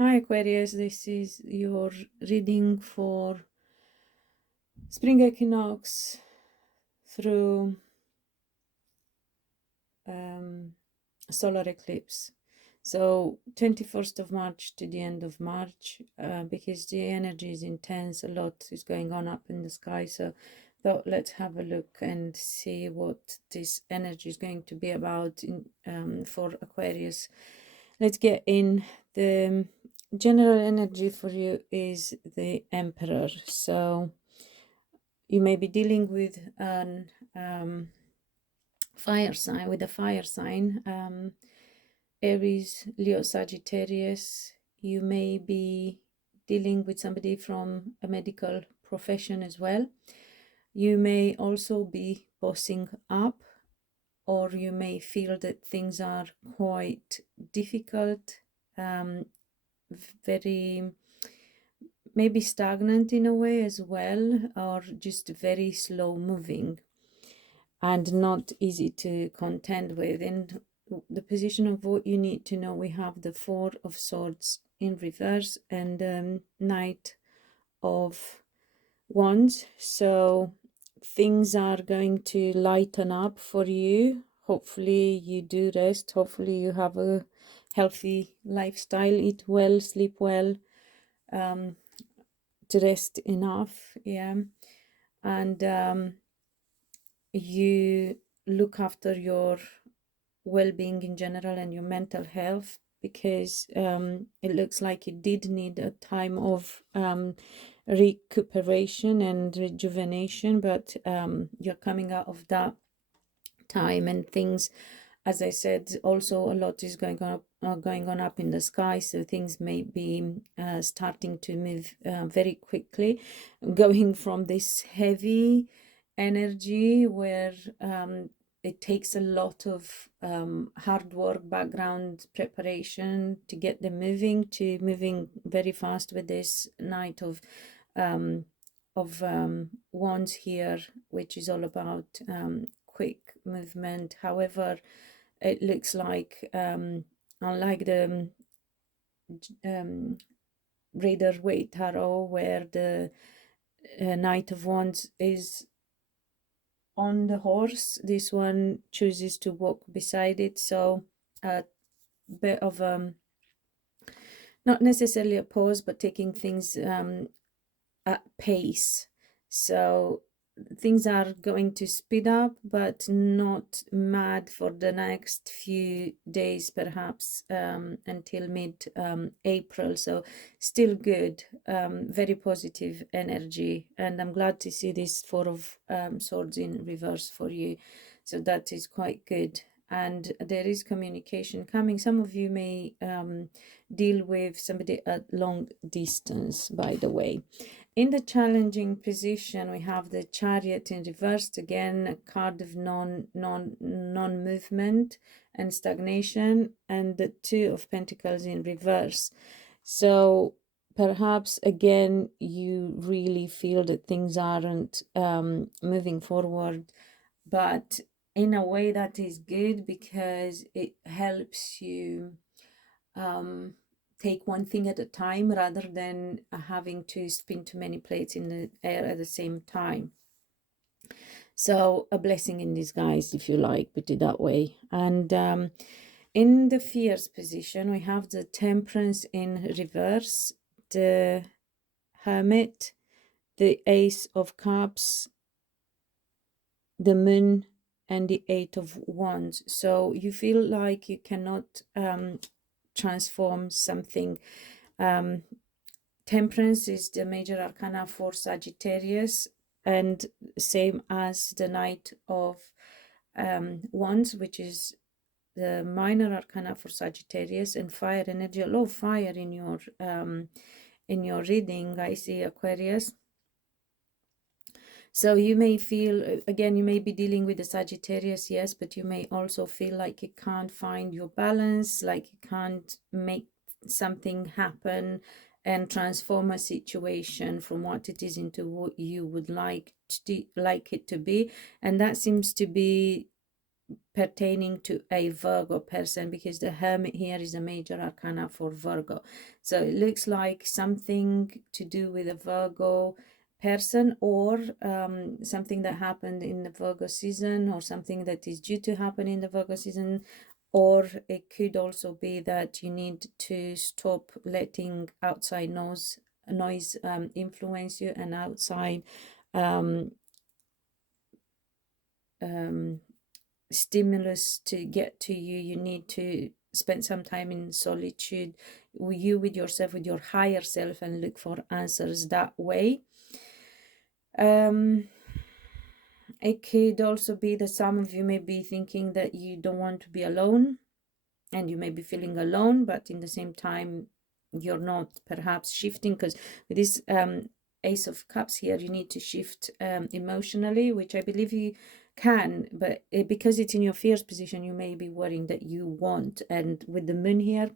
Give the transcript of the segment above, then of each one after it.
Hi Aquarius, this is your reading for spring equinox through solar eclipse. So 21st of March to the end of March, because the energy is intense, a lot is going on up in the sky. So thought let's have a look and see what this energy is going to be about for Aquarius. Let's get in. The general energy for you is the Emperor. So you may be dealing with an fire sign, Aries, Leo, Sagittarius. You may be dealing with somebody from a medical profession as well. You may also be bossing up, or you may feel that things are quite difficult, very maybe stagnant in a way as well, or just very slow moving and not easy to contend with. In the position of what you need to know, we have the Four of Swords in reverse and Knight of Wands. So things are going to lighten up for you. Hopefully you do rest. Hopefully you have a healthy lifestyle, eat well, sleep well, to rest enough, yeah, and you look after your well-being in general and your mental health, because it looks like you did need a time of recuperation and rejuvenation, but you're coming out of that time, and things, as I said, also a lot is going on up in the sky, so things may be starting to move very quickly, going from this heavy energy where it takes a lot of hard work, background preparation to get them moving, to moving very fast with this Knight of Wands here, which is all about quick movement. However, it looks like unlike the Rider-Waite tarot, where the Knight of Wands is on the horse, this one chooses to walk beside it. So a bit of not necessarily a pause, but taking things at pace. So things are going to speed up, but not mad for the next few days, perhaps until mid-April. So still good, very positive energy. And I'm glad to see this Four of Swords in reverse for you. So that is quite good. And there is communication coming. Some of you may deal with somebody at long distance, by the way. In the challenging position, we have the Chariot in reversed, again a card of non-movement and stagnation, and the Two of Pentacles in reverse. So perhaps again you really feel that things aren't moving forward, but in a way that is good, because it helps you take one thing at a time rather than having to spin too many plates in the air at the same time. So a blessing in disguise, if you like, put it that way. And in the Fears position, we have the Temperance in reverse, the Hermit, the Ace of Cups, the Moon, and the Eight of Wands. So you feel like you cannot transform something. Temperance is the major arcana for Sagittarius, and same as the Knight of Wands, which is the minor arcana for Sagittarius. And fire energy, a lot of fire in your reading, I see, Aquarius. So you may feel, again, you may be dealing with the Sagittarius, yes, but you may also feel like you can't find your balance, like you can't make something happen and transform a situation from what it is into what you would like it to be. And that seems to be pertaining to a Virgo person, because the Hermit here is a major arcana for Virgo. So it looks like something to do with a Virgo person, or something that happened in the Virgo season, or something that is due to happen in the Virgo season. Or it could also be that you need to stop letting outside noise influence you, and outside stimulus to get to you. You need to spend some time in solitude, with yourself, with your higher self, and look for answers that way. It could also be that some of you may be thinking that you don't want to be alone, and you may be feeling alone, but in the same time you're not perhaps shifting, because with this Ace of Cups here, you need to shift emotionally, which I believe you can, but because it's in your fierce position, you may be worrying that you won't. And with the moon here,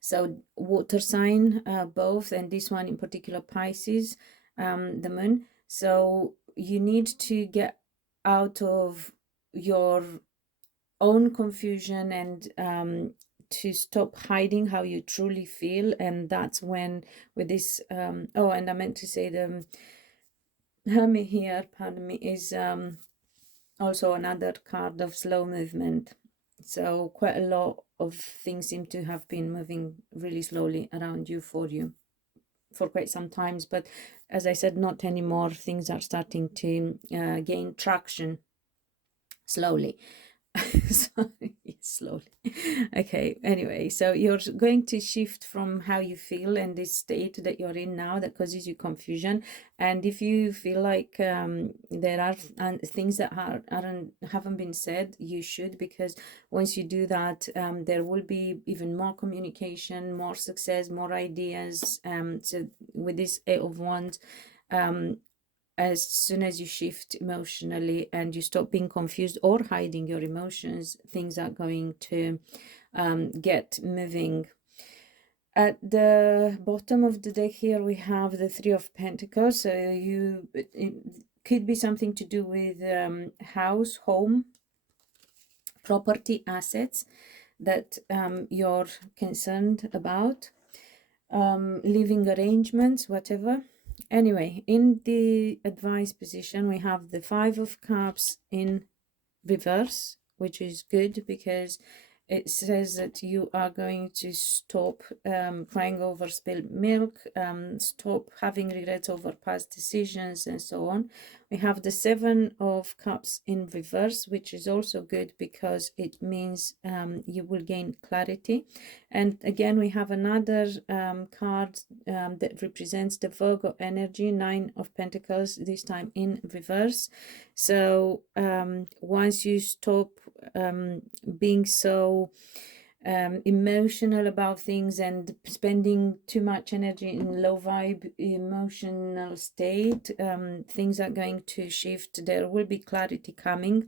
so water sign, both, and this one in particular Pisces, the moon, so you need to get out of your own confusion, and to stop hiding how you truly feel. And that's when, with this oh, and I meant to say, the Hermit here, pardon me, is also another card of slow movement. So quite a lot of things seem to have been moving really slowly around you, for quite some times, but as I said, not anymore. Things are starting to gain traction slowly. Sorry, slowly. Okay, anyway, so you're going to shift from how you feel and this state that you're in now that causes you confusion. And if you feel like there are things that haven't been said, you should, because once you do that, there will be even more communication, more success, more ideas. So with this Eight of Wands, as soon as you shift emotionally and you stop being confused or hiding your emotions, things are going to get moving. At the bottom of the deck here, we have the Three of Pentacles. So it could be something to do with house, home, property, assets that you're concerned about, living arrangements, whatever. Anyway, in the advice position, we have the Five of Cups in reverse, which is good because it says that you are going to stop crying over spilled milk, stop having regrets over past decisions, and so on. We have the Seven of Cups in reverse, which is also good because it means you will gain clarity. And again, we have another card that represents the Virgo energy, Nine of Pentacles, this time in reverse. So once you stop being so emotional about things and spending too much energy in low vibe emotional state, things are going to shift. There will be clarity coming.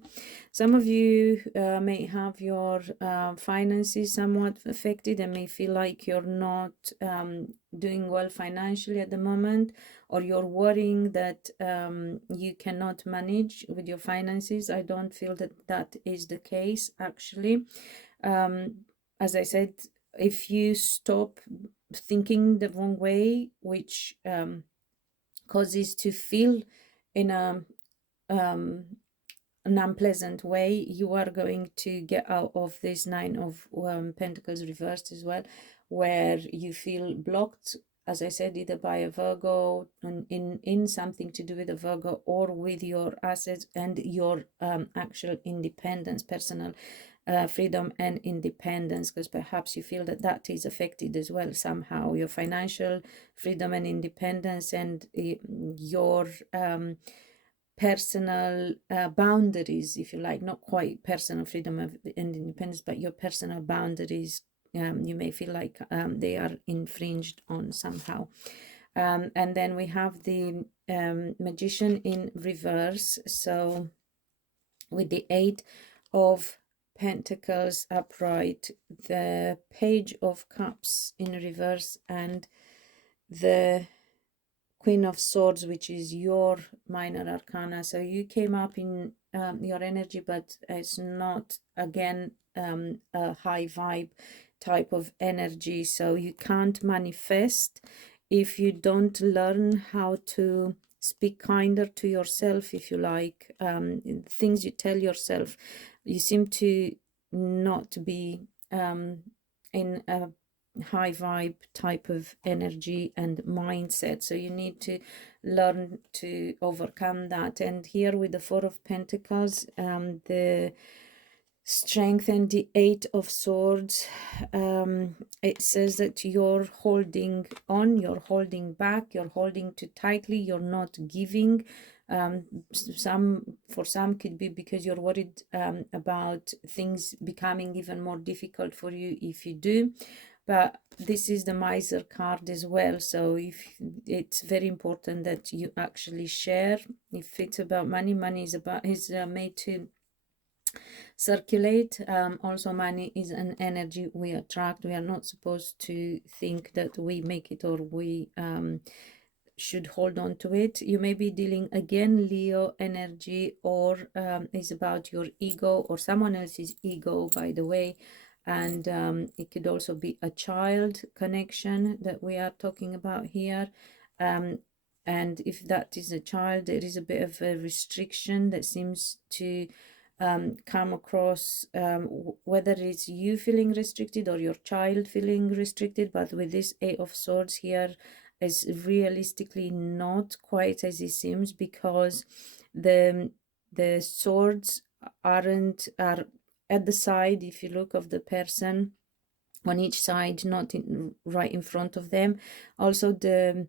Some of you may have your finances somewhat affected and may feel like you're not doing well financially at the moment, or you're worrying that you cannot manage with your finances. I don't feel that that is the case, actually. As I said, if you stop thinking the wrong way, which causes to feel in an unpleasant way, you are going to get out of this Nine of Pentacles reversed as well, where you feel blocked, as I said, either by a Virgo, in something to do with a Virgo, or with your assets and your actual independence, personal freedom and independence, because perhaps you feel that that is affected as well somehow, your financial freedom and independence, and your personal boundaries, if you like, not quite personal freedom and independence, but your personal boundaries. You may feel like they are infringed on somehow. And then we have the Magician in reverse. So with the Eight of Pentacles upright, the Page of Cups in reverse, and the Queen of Swords, which is your minor arcana. So you came up in your energy, but it's not, again, a high vibe type of energy. So you can't manifest if you don't learn how to speak kinder to yourself, if you like. Things you tell yourself, you seem to not be in a high vibe type of energy and mindset, so you need to learn to overcome that. And here with the Four of Pentacles, the Strength and the Eight of Swords, it says that you're holding on, you're holding back, you're holding too tightly, you're not giving. For some could be because you're worried about things becoming even more difficult for you if you do. But this is the Miser card as well, so if it's very important that you actually share. If it's about money, money is made to circulate. Also, money is an energy we attract. We are not supposed to think that we make it, or we should hold on to it. You may be dealing, again, Leo energy, or is about your ego or someone else's ego, by the way. And it could also be a child connection that we are talking about here. And if that is a child, there is a bit of a restriction that seems to come across, whether it's you feeling restricted or your child feeling restricted. But with this Eight of Swords here, is realistically not quite as it seems, because the swords are at the side, if you look, of the person, on each side, not right in front of them. Also, the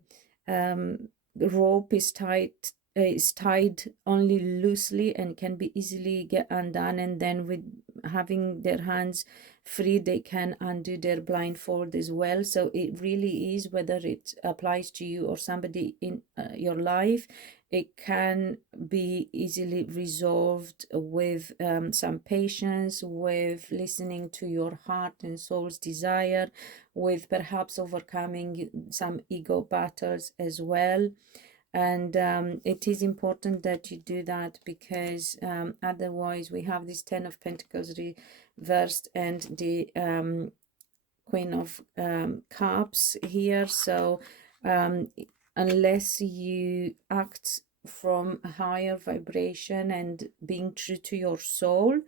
rope is tied only loosely and can be easily get undone, and then with having their hands free, they can undo their blindfold as well. So it really is, whether it applies to you or somebody in your life, it can be easily resolved with some patience, with listening to your heart and soul's desire, with perhaps overcoming some ego battles as well. And it is important that you do that, because otherwise we have this Ten of Pentacles reversed and the Queen of Cups here. So unless you act from a higher vibration and being true to your soul,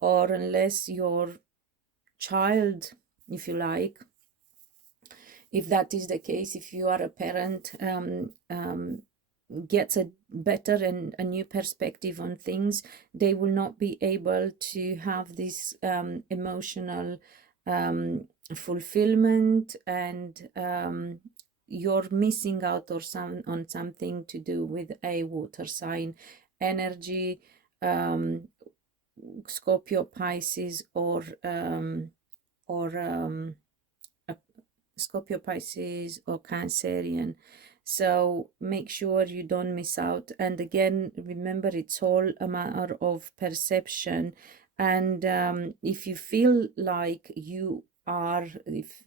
or unless your child, if you like, if that is the case, if you are a parent, gets a better and a new perspective on things, they will not be able to have this emotional fulfillment, and you're missing out on something to do with a water sign energy, Scorpio, Pisces, or Scorpio, Pisces, or Cancerian. So make sure you don't miss out. And again, remember, it's all a matter of perception. And if you feel like you are, if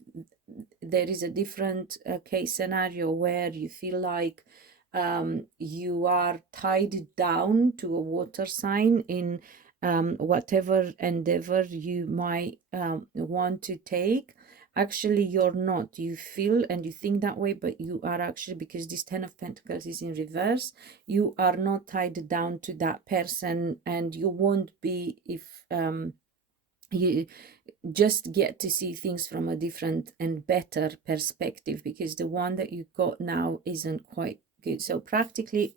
there is a different case scenario where you feel like you are tied down to a water sign in whatever endeavor you might want to take, actually you're not. You feel and you think that way, but you are actually, because this Ten of Pentacles is in reverse, you are not tied down to that person, and you won't be if you just get to see things from a different and better perspective, because the one that you got now isn't quite good. So practically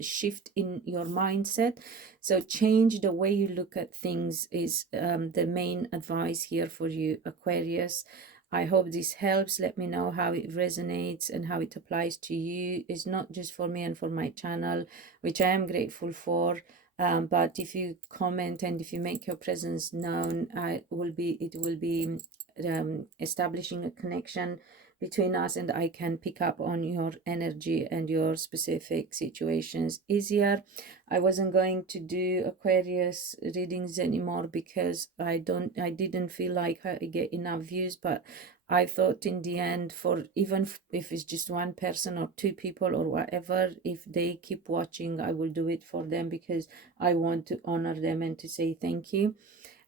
shift in your mindset, so change the way you look at things is the main advice here for you, Aquarius. I hope this helps. Let me know how it resonates and how it applies to you. It's not just for me and for my channel, which I am grateful for. But if you comment and if you make your presence known, it will be establishing a connection between us, and I can pick up on your energy and your specific situations easier. I wasn't going to do Aquarius readings anymore because I didn't feel like I get enough views, but I thought in the end, for even if it's just one person or two people or whatever, if they keep watching, I will do it for them because I want to honor them and to say thank you.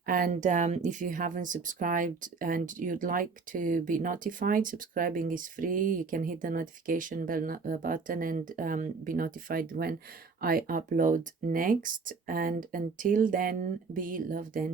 And if you haven't subscribed and you'd like to be notified, subscribing is free. You can hit the notification bell button and be notified when I upload next. And until then, be loved and